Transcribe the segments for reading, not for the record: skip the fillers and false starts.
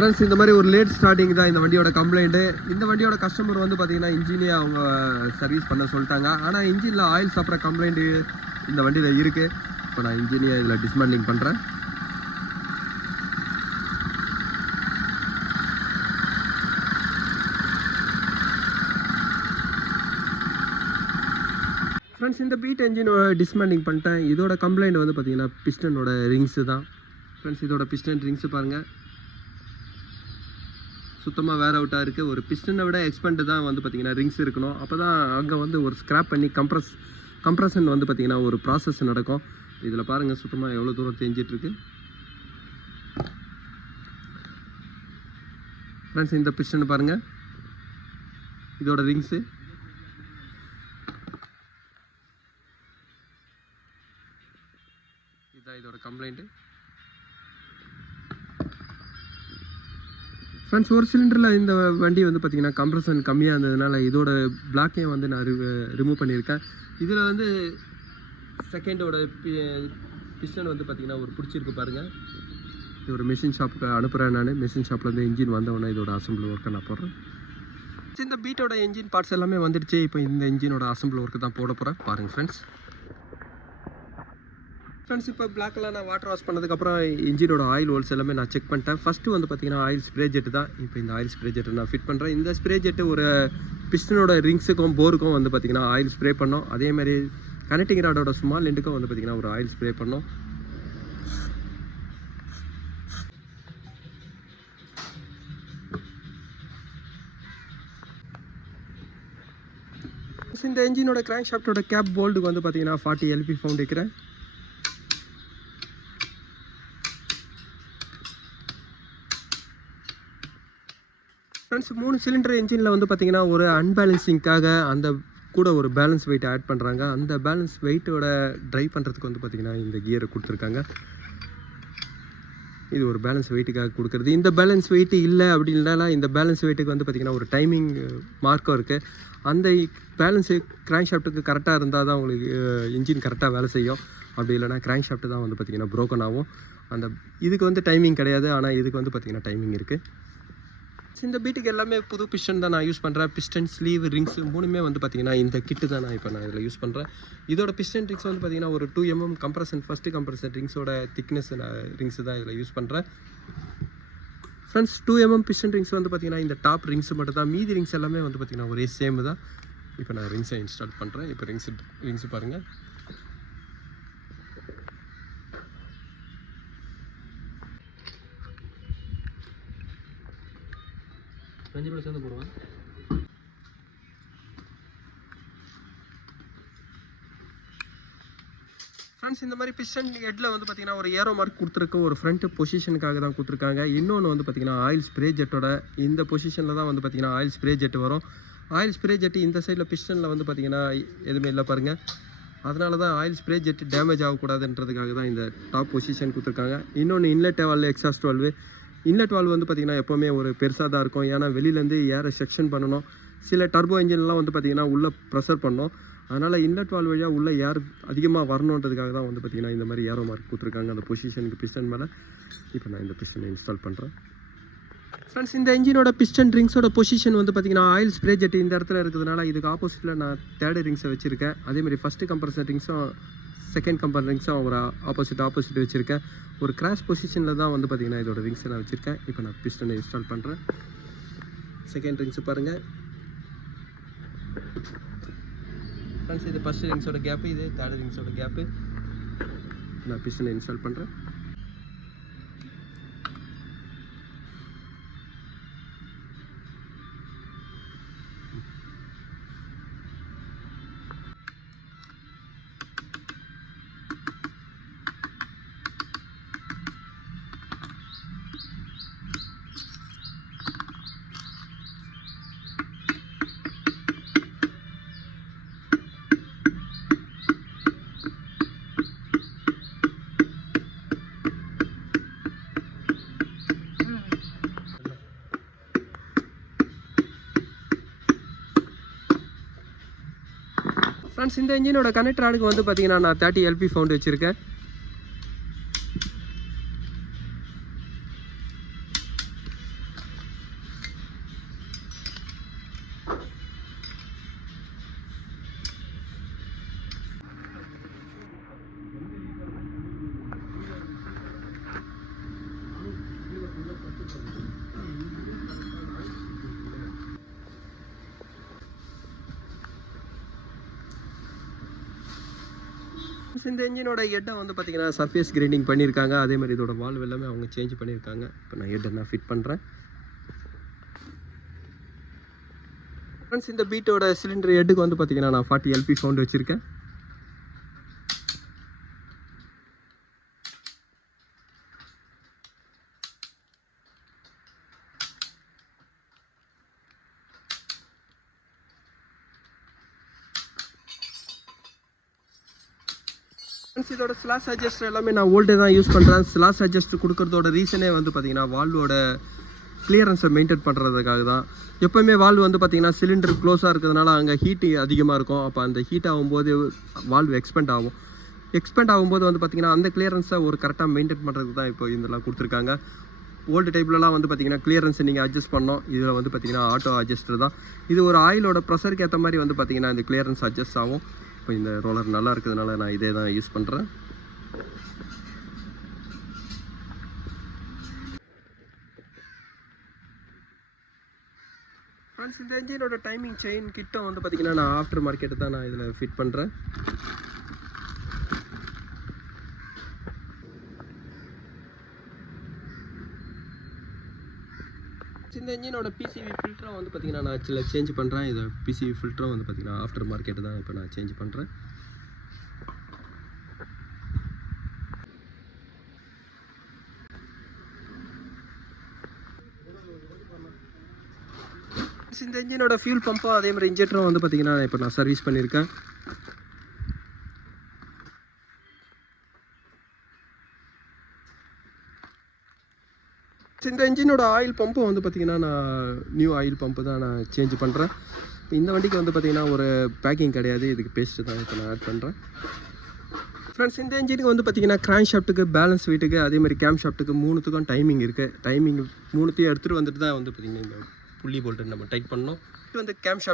Friends இந்த மாதிரி ஒரு லேட் ஸ்டார்டிங் தான் இந்த வண்டியோட கம்ப்ளைண்ட்டு. இந்த வண்டியோட கஸ்டமர் வந்து பார்த்தீங்கன்னா இன்ஜினே அவங்க சர்வீஸ் பண்ண சொல்லிட்டாங்க. ஆனால் இன்ஜினில் ஆயில் சாப்பிட்ற கம்ப்ளைண்ட்டு இந்த வண்டியில் இருக்குது. இப்போ நான் இன்ஜினியை இதில் டிஸ்மேண்டிங் பண்ணுறேன். ஃப்ரெண்ட்ஸ் இந்த பீட் என்ஜினோட டிஸ்மேண்டிங் பண்ணிட்டேன். இதோட கம்ப்ளைண்ட் வந்து பார்த்தீங்கன்னா பிஸ்டனோட ரிங்ஸு தான். ஃப்ரெண்ட்ஸ் இதோட பிஸ்டன் ரிங்ஸு பாருங்கள், சுத்தமாக வேர் அவுட்டாக இருக்குது. ஒரு பிஸ்டனை விட எக்ஸ்பெண்ட் தான் வந்து பார்த்திங்கன்னா ரிங்ஸ் இருக்கணும். அப்போ தான் அங்கே வந்து ஒரு ஸ்க்ராப் பண்ணி கம்ப்ரஷன் வந்து பார்த்திங்கன்னா ஒரு ப்ராசஸ் நடக்கும். இதில் பாருங்கள் சுத்தமாக எவ்வளோ தூரம் தேஞ்சிட்ருக்கு. ஃப்ரெண்ட்ஸ் இந்த பிஸ்டன் பாருங்கள், இதோட ரிங்ஸு இதுதான் இதோட கம்ப்ளைண்ட்டு. ஃப்ரெண்ட்ஸ் ஒரு சிலிண்டரில் இந்த வண்டி வந்து பார்த்திங்கன்னா கம்ப்ரஷன் கம்மியாக இருந்ததுனால இதோட பிளாக்கையும் வந்து நான் ரிமூவ் பண்ணியிருக்கேன். இதில் வந்து செகண்டோட பிஸ்டன் வந்து பார்த்திங்கன்னா ஒரு பிடிச்சிருக்கு பாருங்கள். இது ஒரு மிஷின் ஷாப்புக்கு அனுப்புகிறேன். நான் மிஷின் ஷாப்லேருந்து இன்ஜின் வந்தவொடனே இதோட அசம்பிள் ஒர்க்கை நான் போடுறேன். இந்த பீட்டோட இன்ஜின் பார்ட்ஸ் எல்லாமே வந்துடுச்சு. இப்போ இந்த இன்ஜினோட அசம்பிள் ஒர்க்கு தான் போட போகிறேன். பாருங்கள் ஃப்ரெண்ட்ஸ். இப்போ பிளாக்கெல்லாம் நான் வாட்டர் வாஷ் பண்ணதுக்கப்புறம் இன்ஜினோட ஆயில் ஹோல்ஸ் எல்லாமே நான் செக் பண்ணிட்டேன். ஃபஸ்ட்டு வந்து பார்த்திங்கன்னா ஆயில் ஸ்ப்ரே ஜெட்டு தான். இப்போ இந்த ஆயில் ஸ்ப்ரே ஜெட்டை நான் ஃபிட் பண்ணுறேன். இந்த ஸ்ப்ரே ஜெட்டு ஒரு பிஸ்டனோட ரிங்ஸுக்கும் போருக்கும் வந்து பார்த்திங்கன்னா ஆயில் ஸ்ப்ரே பண்ணோம். அதேமாதிரி கனெக்டிங் ராடோட ஸ்மால் எண்டுக்கும் வந்து பார்த்திங்கன்னா ஒரு ஆயில் ஸ்ப்ரே பண்ணோம். இந்த இன்ஜினோட கிராங்க் ஷாஃப்டோட கேப் போல்டுக்கு வந்து பார்த்திங்கன்னா 40 LP ஃபவுண்ட் வைக்கிறேன். ஃப்ரெண்ட்ஸ் 3 சிலிண்டர் இன்ஜினில் வந்து பார்த்திங்கன்னா ஒரு அன்பேலன்சிங்காக அந்த கூட ஒரு பேலன்ஸ் வெயிட் ஆட் பண்ணுறாங்க. அந்த பேலன்ஸ் வெயிட்டோட ட்ரைவ் பண்ணுறதுக்கு வந்து பார்த்திங்கன்னா இந்த கியரை கொடுத்துருக்காங்க. இது ஒரு பேலன்ஸ் வெயிட்டுக்காக கொடுக்குறது. இந்த பேலன்ஸ் வெயிட் இல்லை அப்படின்னா இந்த பேலன்ஸ் வெயிட்டுக்கு வந்து பார்த்திங்கன்னா ஒரு டைமிங் மார்க்கும் இருக்குது. அந்த பேலன்ஸ் கிராங்க் ஷாஃப்ட்டுக்கு கரெக்டாக இருந்தால் தான் உங்களுக்கு இன்ஜின் கரெக்டாக வேலை செய்யும். அப்படி இல்லைனா கிராங்க் ஷாஃப்ட்டு தான் வந்து பார்த்திங்கன்னா ப்ரோக்கன் ஆகும். அந்த இதுக்கு வந்து டைமிங் கிடையாது, ஆனால் இதுக்கு வந்து பார்த்திங்கன்னா டைமிங் இருக்குது. இந்த பீட்டுக்கு எல்லாமே புது பிஸ்டன் தான் நான் யூஸ் பண்ணுறேன். பிஸ்டன், ஸ்லீவ், ரிங்ஸ் மூணுமே வந்து பார்த்திங்கன்னா இந்த கிட்டு தான் நான் இதில் யூஸ் பண்ணுறேன். இதோட பிஸ்டன் ரிங்ஸ் வந்து பார்த்திங்கன்னா ஒரு 2 mm கம்ப்ரஷன், ஃபஸ்ட்டு கம்ப்ரஷன் ரிங்ஸோட திக்னஸ் ரிங்ஸ் தான் இதில் யூஸ் பண்ணுறேன். ஃப்ரெண்ட்ஸ் 2 mm பிஸ்டன் ரிங்ஸ் வந்து பார்த்திங்கன்னா இந்த டாப் ரிங்ஸ் மட்டும் தான். மீதி ரிங்ஸ் எல்லாமே வந்து பார்த்திங்கன்னா ஒரே சேம் தான். இப்போ நான் ரிங்ஸை இன்ஸ்டால் பண்ணுறேன். இப்போ ரிங்ஸ் பாருங்கள். கஞ்சி கூட சேர்ந்து போடுவேன். ஃப்ரெண்ட்ஸ் இந்த மாதிரி பிஸ்டன் ஹெட்டில் வந்து பார்த்திங்கன்னா ஒரு ஏரோ மார்க் கொடுத்துருக்க ஒரு ஃப்ரண்ட் பொசிஷனுக்காக தான் கொடுத்துருக்காங்க. இன்னொன்று வந்து பார்த்திங்கன்னா ஆயில் ஸ்ப்ரே ஜெட்டோட இந்த பொசிஷனில் தான் வந்து பார்த்திங்கன்னா ஆயில் ஸ்ப்ரே ஜெட் வரும். ஆயில் ஸ்ப்ரே ஜெட்டு இந்த சைடில் பிஸ்டனில் வந்து பார்த்திங்கன்னா எதுவுமே இல்லை பாருங்கள். அதனால தான் ஆயில் ஸ்ப்ரே ஜெட்டு டேமேஜ் ஆகக்கூடாதுன்றதுக்காக தான் இந்த டாப் பொசிஷன் கொடுத்துருக்காங்க. இன்னொன்று inlet valve, exhaust valve. Inlet valve வந்து பார்த்திங்கன்னா எப்போவுமே ஒரு பெருசாக தான் இருக்கும். ஏன்னா வெளியிலேருந்து ஏரை செக்ஷன் பண்ணணும். சில டர்போ இன்ஜின்லாம் வந்து பார்த்திங்கன்னா உள்ளே ப்ரெஷர் பண்ணணும். அதனால் இன்லெட் வால்வு வழியாக உள்ளே ஏர் அதிகமாக வரணுன்றதுக்காக தான் வந்து பார்த்திங்கன்னா இந்த மாதிரி ஏரோ மார்க் கொடுத்துருக்காங்க அந்த பொசிஷனுக்கு பிஸ்டன் மேலே. இப்போ நான் இந்த பிஸ்டனை இன்ஸ்டால் பண்ணுறேன். ஃப்ரெண்ட்ஸ் இந்த இன்ஜினோட பிஸ்டன் ரிங்ஸோட பொசிஷன் வந்து பார்த்திங்கன்னா ஆயில் ஸ்ப்ரே ஜெட் இந்த இடத்துல இருக்கிறதுனால இதுக்கு ஆப்போசிட்டில் நான் 3rd ரிங்ஸை வச்சுருக்கேன். அதேமாதிரி ஃபஸ்ட்டு கம்ப்ரஷன் ரிங்ஸும் செகண்ட் கம்ப்ரஷன் ரிங்ஸும் ஒரு ஆப்போசிட் வச்சுருக்கேன். ஒரு கிராஸ் பொசிஷனில் தான் வந்து பார்த்திங்கன்னா இதோட ரிங்ஸை நான் வச்சுருக்கேன். இப்போ நான் பிஸ்டனை இன்ஸ்டால் பண்ணுறேன். செகண்ட் ரிங்ஸு பாருங்கள் ஃப்ரெண்ட்ஸ். இது ஃபஸ்ட்டு ரிங்ஸோட கேப்பு, இது 3rd ரிங்ஸோட கேப்பு. நான் பிஸ்டனை இன்ஸ்டால் பண்ணுறேன். ஃப்ரெண்ட்ஸ் இந்த இன்ஜினோட கனெக்ட் ராடுக்கு வந்து பார்த்திங்கன்னா நான் 30 LP ஃபவுண்ட் வச்சுருக்கேன். இந்த இன்ஜினோட ஹெட்டை வந்து பார்த்தீங்கன்னா சர்ஃபேஸ் கிரைண்டிங் பண்ணியிருக்காங்க. அதே மாதிரி இதோட வால்வ் எல்லாமே அவங்க சேஞ்ச் பண்ணியிருக்காங்க. இப்போ நான் ஹெட்டை நான் ஃபிட் பண்ணுறேன். ஃப்ரெண்ட்ஸ், இந்த பீட்டோட சிலிண்டர் ஹெட்டுக்கு வந்து பார்த்தீங்கன்னா நான் 40 LP ஃபவுண்ட் வச்சுருக்கேன். இதோட ஸ்லாஷ் அட்ஜஸ்டர் எல்லாமே நான் ஓல்டே தான் யூஸ் பண்ணுறேன். ஸ்லாஷ் அட்ஜஸ்டர் கொடுக்கறதோட ரீசனே வந்து பார்த்தீங்கன்னா வால்வோட கிளியரன்ஸை மெயின்டைன் பண்ணுறதுக்காக தான். எப்போயுமே வால்வு வந்து பார்த்தீங்கன்னா சிலிண்டர் க்ளோஸாக இருக்கிறதுனால அங்கே ஹீட்டு அதிகமாக இருக்கும். அப்போ அந்த ஹீட் ஆகும்போது வால்வு எக்ஸ்பெண்ட் ஆகும். எக்ஸ்பெண்ட் ஆகும்போது வந்து பார்த்தீங்கன்னா அந்த கிளியரன்ஸை ஒரு கரெக்டாக மெயின்டைன் பண்ணுறதுக்கு தான் இப்போ இதெல்லாம் கொடுத்துருக்காங்க. ஓல்டு டைப்லலாம் வந்து பார்த்தீங்கன்னா கிளியரன்ஸை நீங்கள் அட்ஜஸ்ட் பண்ணோம். இதில் வந்து பார்த்தீங்கன்னா ஆட்டோ அட்ஜஸ்டர் தான். இது ஒரு ஆயிலோட ப்ரெஷருக்கு ஏற்ற மாதிரி வந்து பார்த்தீங்கன்னா இந்த கிளியரன்ஸ் அட்ஜஸ்ட் ஆகும். இப்போ இந்த ரோலர் நல்லா இருக்கிறதுனால நான் இதே தான் யூஸ் பண்ணுறேன். ஃப்ரெண்ட்ஸ், இந்த இன்ஜினோட டைமிங் செயின் கிட்ட வந்து பார்த்தீங்கன்னா நான் ஆஃப்டர் மார்க்கெட்டு தான் நான் இதில் ஃபிட் பண்ணுறேன். இந்த இன்ஜினோட பிசிவி ஃபில்டரை வந்து பார்த்தீங்கன்னா நான் சில சேஞ்ச் பண்ணுறேன். இதை பிசிவி ஃபில்டரும் வந்து பார்த்தீங்கன்னா ஆஃப்டர் மார்க்கெட்டு தான் இப்போ நான் சேஞ்ச் பண்ணுறேன். இந்த இன்ஜினோட ஃபியூல் பம்பும் அதே மாதிரி இன்ஜெக்டரும் வந்து பார்த்தீங்கன்னா இப்போ நான் சர்வீஸ் பண்ணியிருக்கேன். இந்த இன்ஜினோட ஆயில் பம்பும் வந்து பார்த்தீங்கன்னா நான் நியூ ஆயில் பம்பு தான் நான் சேஞ்ச் பண்ணுறேன். இந்த வண்டிக்கு வந்து பார்த்தீங்கன்னா ஒரு பேக்கிங் கிடையாது, இதுக்கு பேஸ்ட்டு தான் இப்போ நான் ஆட் பண்ணுறேன். ஃப்ரெண்ட்ஸ், இந்த இன்ஜினுக்கு வந்து பார்த்தீங்கன்னா கிராங்க் ஷாஃப்ட்டுக்கு, பேலன்ஸ் வெயிட்டுக்கு, அதே மாதிரி கேம் ஷாஃப்ட்டுக்கு மூணுத்துக்கும் டைமிங் இருக்குது. டைமிங் மூணுத்தையும் எடுத்துகிட்டு வந்துட்டு தான் வந்து பார்த்தீங்கன்னா இந்த புள்ளி போல்ட்டு நம்ம டைட் பண்ணோம். இது வந்து கேம்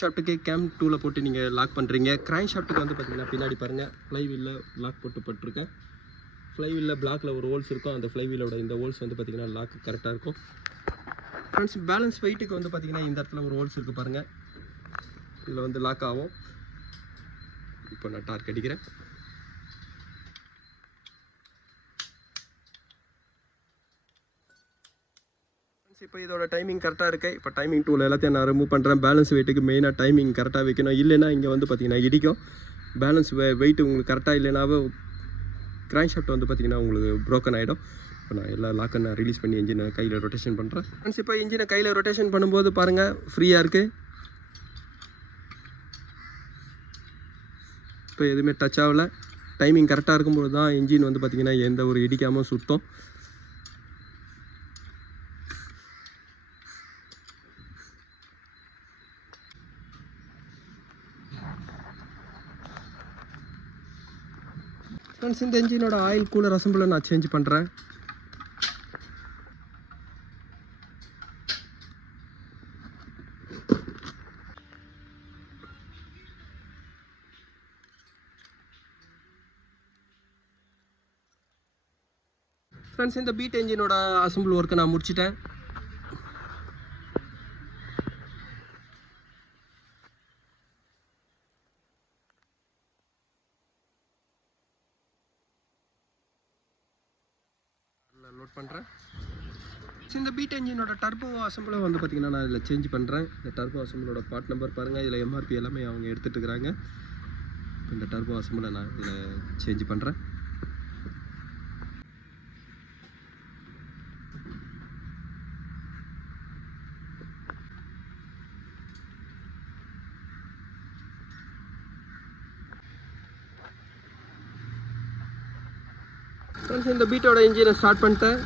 ஷாஃப்ட்டுக்கு கேம் டூவில் போட்டு நீங்கள் லாக் பண்ணுறீங்க. கிராங்க் ஷாஃப்ட்டுக்கு வந்து பார்த்தீங்கன்னா பின்னாடி பாருங்கள் ஃப்ளைவீலில் லாக் போட்டுருக்கேன். ஃப்ளைவீலில் பிளாக்கில் ஒரு ஹோல்ஸ் இருக்கும். அந்த ஃப்ளைவீலோட இந்த ஹோல்ஸ் வந்து பார்த்திங்கன்னா லாக் கரெக்டாக இருக்கும். ஃப்ரெண்ட்ஸ், பேலன்ஸ் வெயிட்டுக்கு வந்து பார்த்திங்கன்னா இந்த இடத்துல ஒரு ஹோல்ஸ் இருக்குது பாருங்கள், இதில் வந்து லாக் ஆகும். இப்போ நான் டார்க் அடிக்கிறேன். இப்போ இதோட டைமிங் கரெக்டாக இருக்குது. இப்போ டைமிங் டூவில் எல்லாத்தையும் நான் ரிமூவ் பண்ணுறேன். பேலன்ஸ் வெயிட்டுக்கு மெயினாக டைமிங் கரெக்டாக வைக்கணும். இல்லைன்னா இங்கே வந்து பார்த்திங்கன்னா இடிக்கும். பேலன்ஸ் வெயிட் உங்களுக்கு கரெக்டாக இல்லைனாவே கிராங்க் ஷாஃப்ட் வந்து பார்த்திங்கன்னா உங்களுக்கு ப்ரோக்கன் ஆகிடும். இப்போ நான் எல்லா லாக்கை நான் ரிலீஸ் பண்ணி இன்ஜினை கையில் ரொட்டேஷன் பண்ணுறேன். ஃப்ரெண்ட்ஸ், இப்போ இன்ஜினை கையில் ரொட்டேஷன் பண்ணும்போது பாருங்கள் ஃப்ரீயாக இருக்குது. இப்போ எதுவுமே டச் ஆகலை. டைமிங் கரெக்டாக இருக்கும்போது தான் இன்ஜின் வந்து பார்த்திங்கன்னா எந்த ஒரு இடிக்காமல் சுத்தம். ஃப்ரெண்ட்ஸ், இந்த இன்ஜினோட ஆயில் கூலர் அசம்பிளை நான் சேஞ்ச் பண்ணுறேன். ஃப்ரெண்ட்ஸ், இந்த பீட் இன்ஜினோட அசம்பிள் ஒர்க்கை நான் முடிச்சிட்டேன். லோட் பண்ணுறேன். இந்த பீட் இன்ஜினோட டர்போ அசம்பிளை வந்து பார்த்திங்கன்னா நான் இதில் சேஞ்ச் பண்ணுறேன். இந்த டர்போ அசம்பிளோட பார்ட் நம்பர் பாருங்கள், இதில் எம்ஆர்பி எல்லாமே அவங்க எடுத்துகிட்டு இருக்கிறாங்க. இந்த டர்போ அசம்பிளை நான் இதில் சேஞ்ச் பண்ணுறேன். இந்த பீட்டோட இன்ஜினை ஸ்டார்ட் பண்ணிட்டேன்.